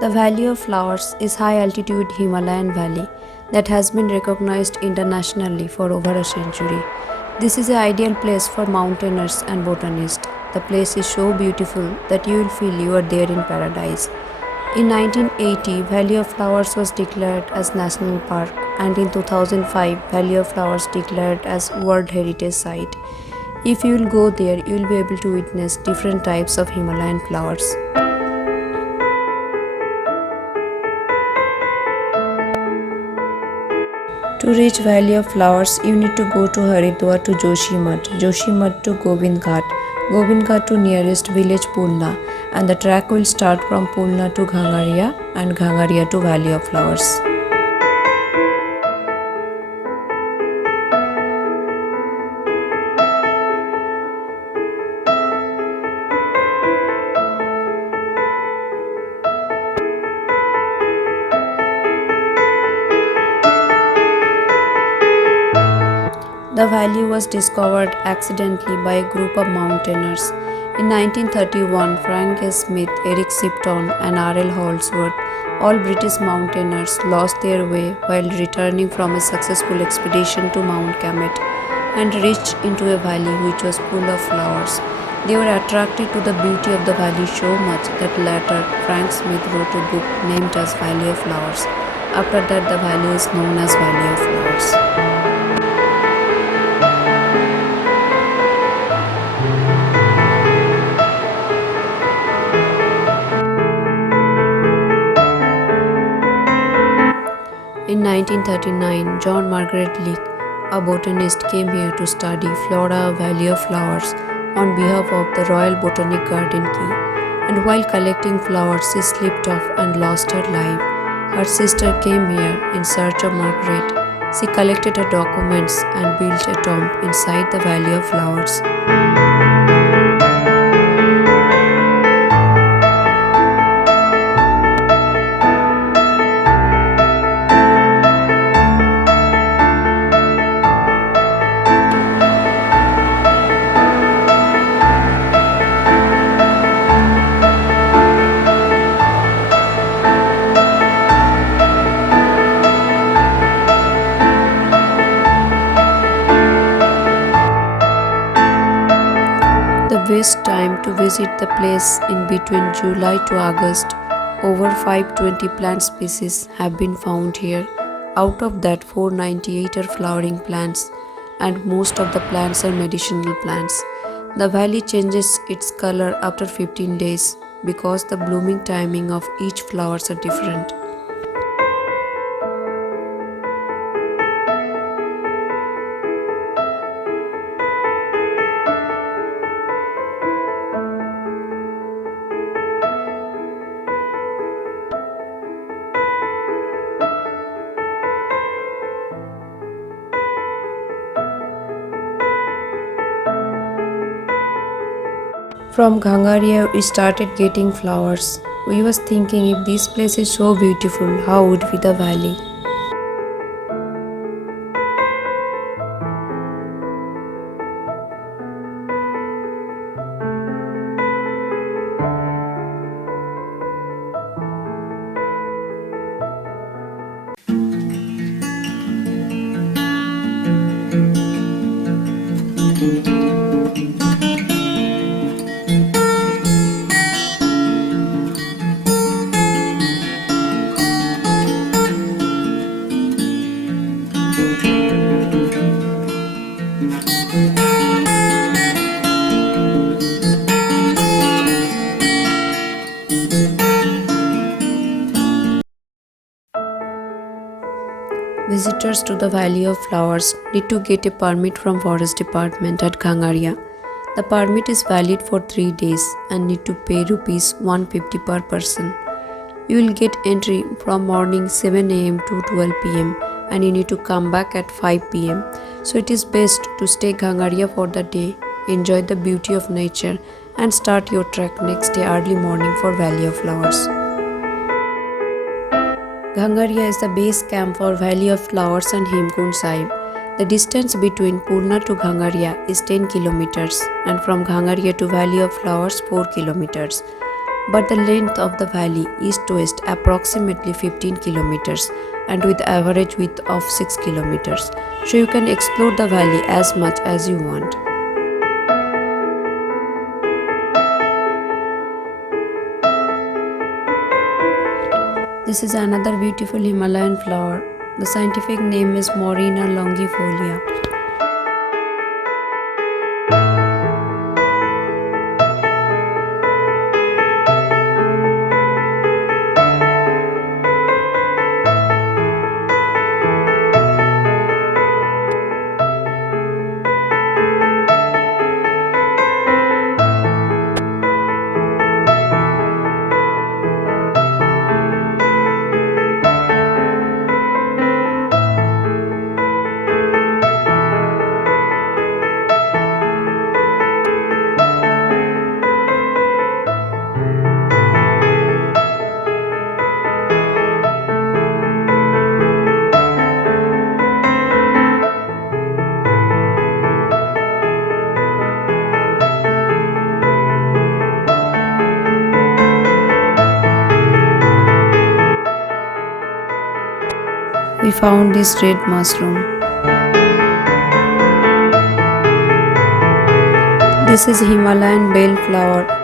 The Valley of Flowers is high-altitude Himalayan valley that has been recognized internationally for over a century. This is an ideal place for mountaineers and botanists. The place is so beautiful that you will feel you are there in paradise. In 1980, Valley of Flowers was declared as National Park, and in 2005, Valley of Flowers declared as World Heritage Site. If you will go there, you will be able to witness different types of Himalayan flowers. To reach Valley of Flowers, you need to go to Haridwar to Joshimath to Govind Ghat to nearest village Pulna, and the track will start from Pulna to Ghangaria and Ghangaria to Valley of Flowers. The valley was discovered accidentally by a group of mountaineers. In 1931, Frank S. Smith, Eric Shipton, and R.L. Holdsworth, all British mountaineers, lost their way while returning from a successful expedition to Mount Kamet and reached into a valley which was full of flowers. They were attracted to the beauty of the valley so much that later Frank Smith wrote a book named as Valley of Flowers. After that, the valley is known as Valley of Flowers. In 1939, John Margaret Leake, a botanist, came here to study Flora Valley of Flowers on behalf of the Royal Botanic Garden Key. And while collecting flowers, she slipped off and lost her life. Her sister came here in search of Margaret. She collected her documents and built a tomb inside the Valley of Flowers. The best time to visit the place in between July to August. Over 520 plant species have been found here. Out of that, 498 are flowering plants, and most of the plants are medicinal plants. The valley changes its color after 15 days because the blooming timing of each flowers are different. From Ghangaria, we started getting flowers. We was thinking if this place is so beautiful, how would be the valley? Visitors to the Valley of Flowers need to get a permit from Forest Department at Ghangaria. The permit is valid for 3 days and need to pay rupees 150 per person. You will get entry from morning 7 am to 12 pm and you need to come back at 5 pm. So it is best to stay Ghangaria for the day, enjoy the beauty of nature and start your trek next day early morning for Valley of Flowers. Ghangaria is the base camp for Valley of Flowers and Hemkund Sahib. The distance between Purna to Ghangaria is 10 kilometers and from Ghangaria to Valley of Flowers 4 kilometers. but the length of the valley east to west approximately 15 kilometers and with average width of 6 kilometers. So you can explore the valley as much as you want. This is another beautiful Himalayan flower. The scientific name is Morina longifolia. We found this red mushroom. This is Himalayan bellflower.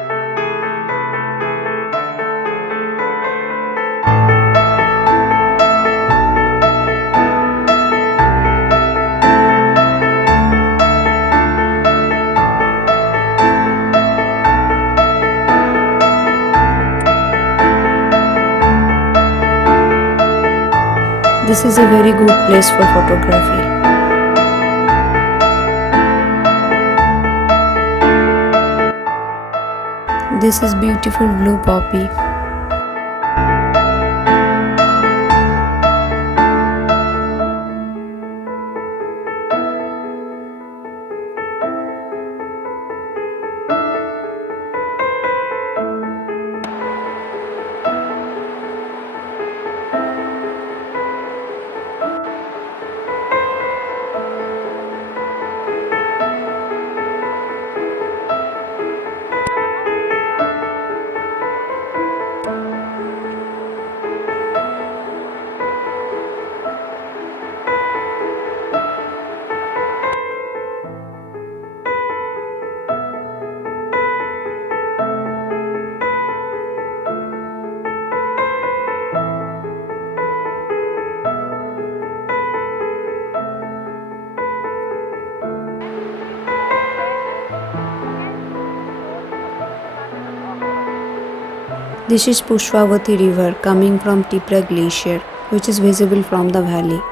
This is a very good place for photography. This is beautiful blue poppy. This is Pushpavati river coming from Tipra glacier, which is visible from the valley.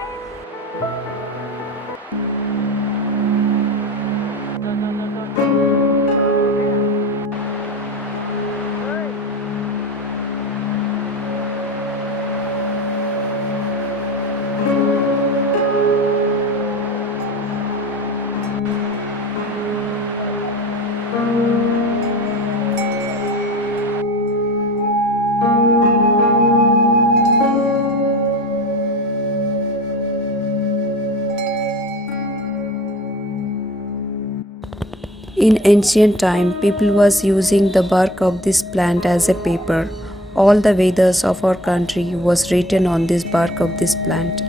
In ancient time, people was using the bark of this plant as a paper. All the Vedas of our country was written on this bark of this plant.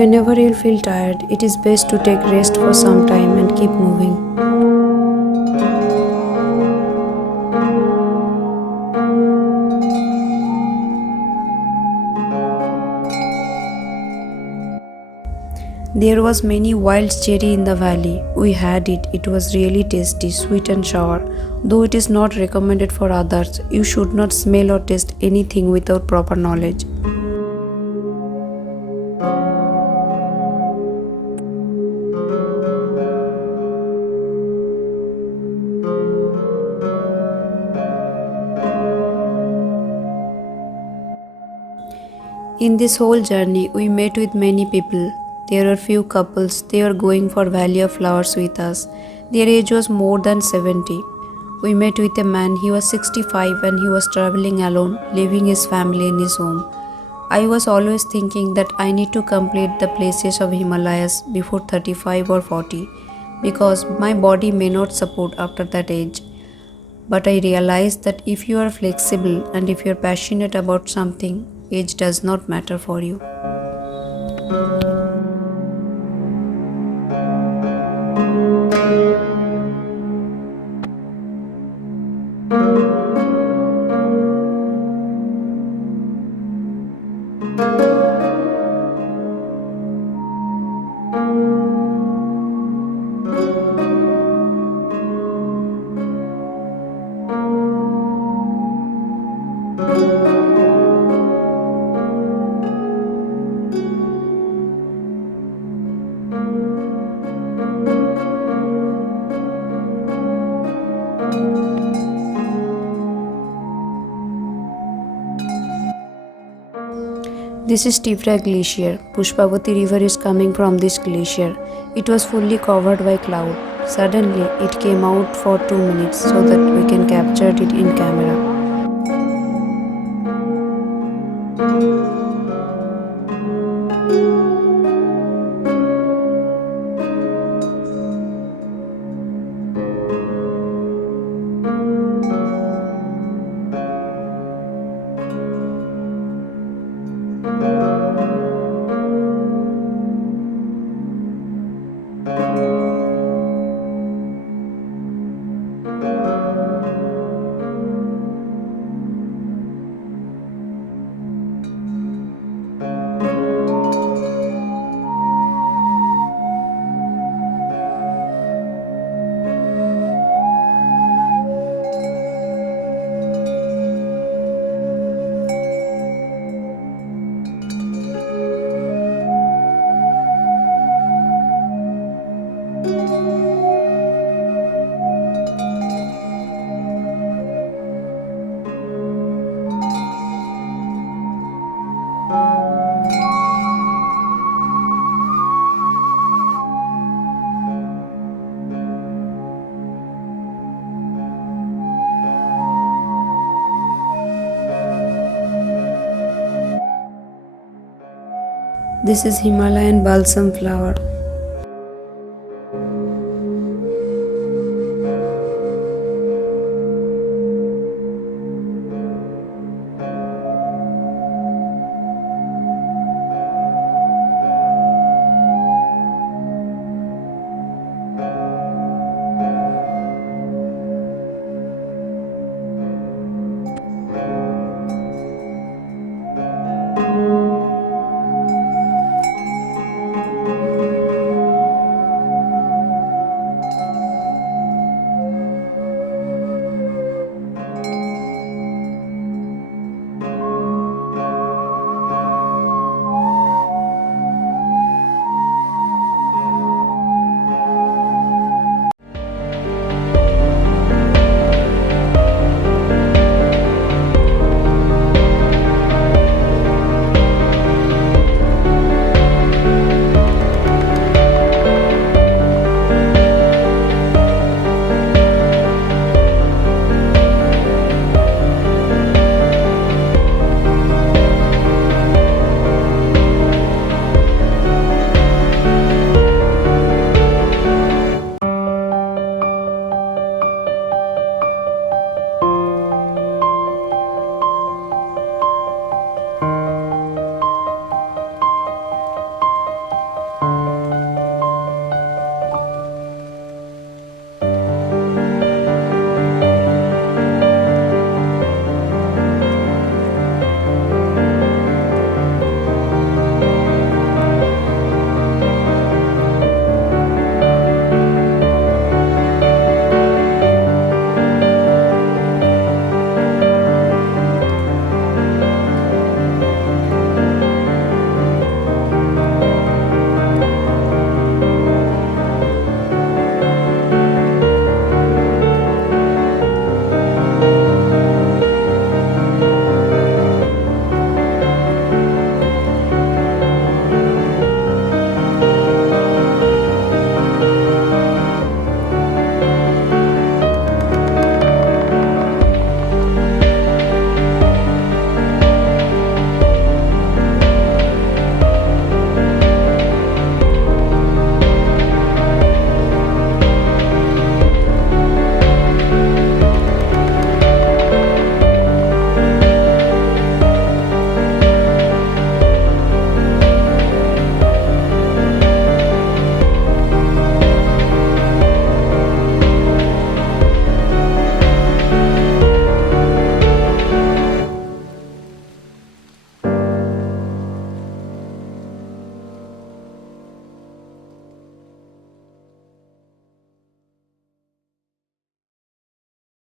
whenever you feel tired, it is best to take rest for some time and keep moving. There was many wild cherry in the valley. We had it. It was really tasty, sweet and sour. Though it is not recommended for others, you should not smell or taste anything without proper knowledge. In this whole journey, we met with many people. There were few couples. They were going for Valley of Flowers with us. Their age was more than 70. We met with a man. He was 65 and he was traveling alone, leaving his family in his home. I was always thinking that I need to complete the places of Himalayas before 35 or 40 because my body may not support after that age. But I realized that if you are flexible and if you are passionate about something, age does not matter for you. This is Tifra Glacier. Pushpavati River is coming from this glacier. It was fully covered by cloud. Suddenly, it came out for 2 minutes so that we can capture it in camera. This is Himalayan balsam flower.